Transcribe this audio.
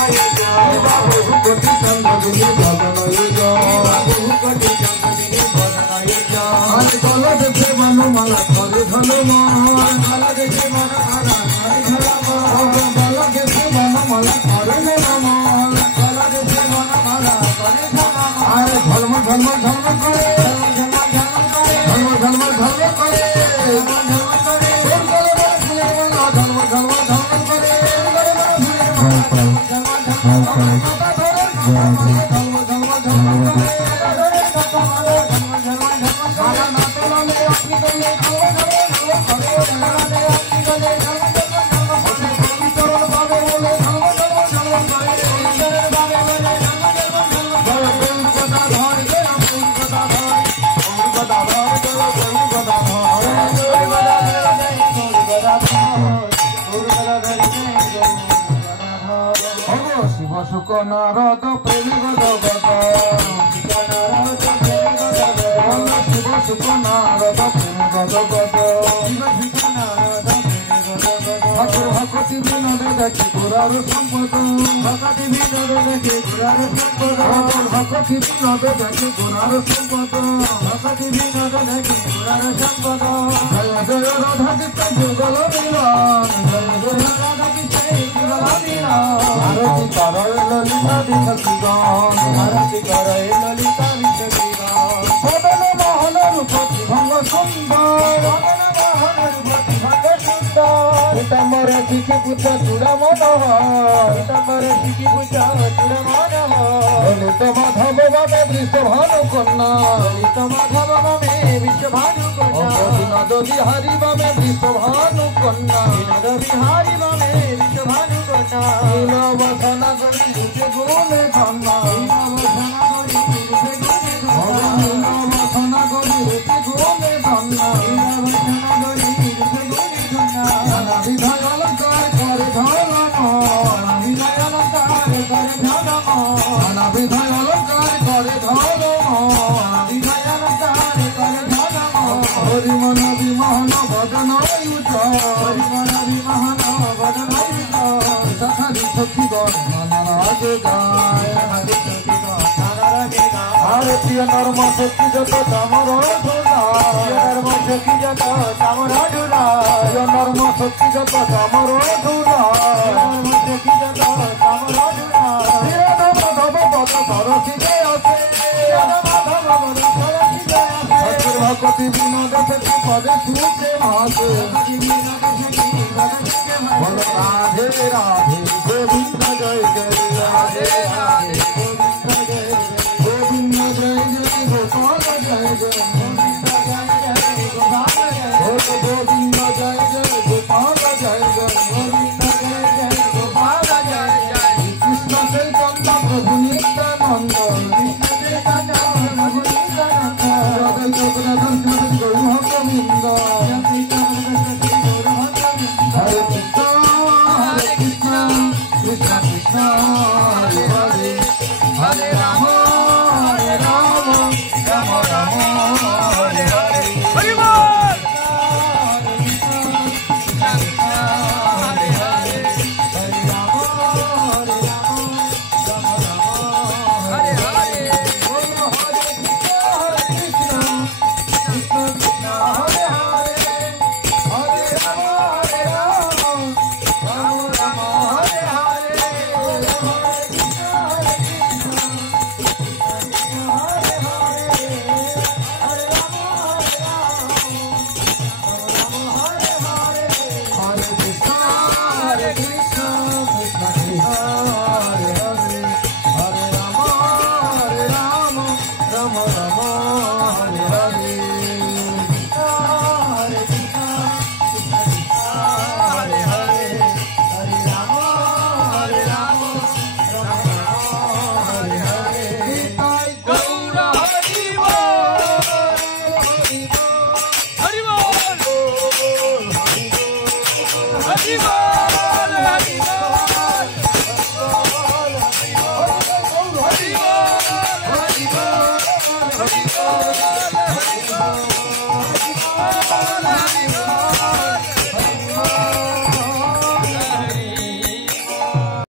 বহু কোটি চন্দ্রদিনী বদনয়ুজ আজ কল দেখে মনমালা করে ধলম কল দেখে মনমালা দেখে মনমালা করে ধলম কল দেখে মনমালা করে ধলম আরে ঝলম ঝলম ঝলম করে ঝলম ঝলম ঝলম করে শিব শুক নারদ প্রেমী গদ শিব শুক নারদ প্রেমী গদ ঠাকুর ভকতি বিনোদে দেখি গোরার সম্পদ ভকতি বিনোদে দেখি গোরার সম্পদ ভকতি বিনোদে দেখি গোরার সম্পদ ভকতি বিনোদে দেখি গোরার সম্পদ জয় জয় রাধা কৃষ্ণ যুগল মিলন জয় জয় রাধা কৃষ্ণ যুগল মিলন আরতি করয় ললিতা বিশাখী গান আরতি করয় ললিতা বিশাখী গান মদন মোহন রূপতি ভঙ্গ সুন্দর মদন মোহন রূপতি ভঙ্গ সুন্দর পিতাম্বরে শিখি পুত্র চূড়া মনোহর পিতাম্বরে শিখি পুত্র চূড়া মনোহর ললিত মাধব বামে বৃষভানু কন্যা ললিত মাধব বামে বৃষভানু কন্যা বিনোদ বিহারী বামে বৃষভানু কন্যা বিনোদ বিহারী বামে বৃষভানু কন্যা লীলাবসনা করি রূপে গুণে ধন্যা লীলাবসনা করি রূপে গুণে ধন্যা লীলাবসনা করি রূপে গুণে ধন্যা লীলাবসনা করি রূপে গুণে ধন্যা নানা বিধায় অলঙ্কার করে ধর্ম নানা বিধায় অলঙ্কার করে ধর্ম নানা বিধায় অলঙ্কার করে ধর্ম নানা বিধায় অলঙ্কার করে ধর্ম হরি মন বিমোহন বদন উচ্চ হরি মন বিমোহন বদন উচ্চ সখারি সখীগণ নারাজ গায় হরি সখীগণ নারাজ গায় ভারতীয় নর্ম সখী যত চামর ধুলায় নর্ম সখী যত চামর ধুলায় নর্ম সখী যত চামর ধুলায় নর্ম সখী যত চামর ধুলায় মাধব পদ সরসী জয় আছে মাধব পদ সরসী জয় আছে ভকতি বিনোদ সখী পদে সুখে ভাসে বল রাধে রাধে গোবিন্দ জয় জয় রাধে রাধে গোবিন্দ জয় জয় গোপাল জয় জয় গোবিন্দ জয় জয় গোপাল জয় জয় গোবিন্দ জয় জয় গোপাল জয় জয় কৃষ্ণ চৈতন্য প্রভু নিত্যানন্দ কৃষ্ণ চৈতন্য প্রভু নিত্যানন্দ জগৎ জগন্নাথ গৌর Govinda Hare Krishna, Krishna Krishna, Hare Hare.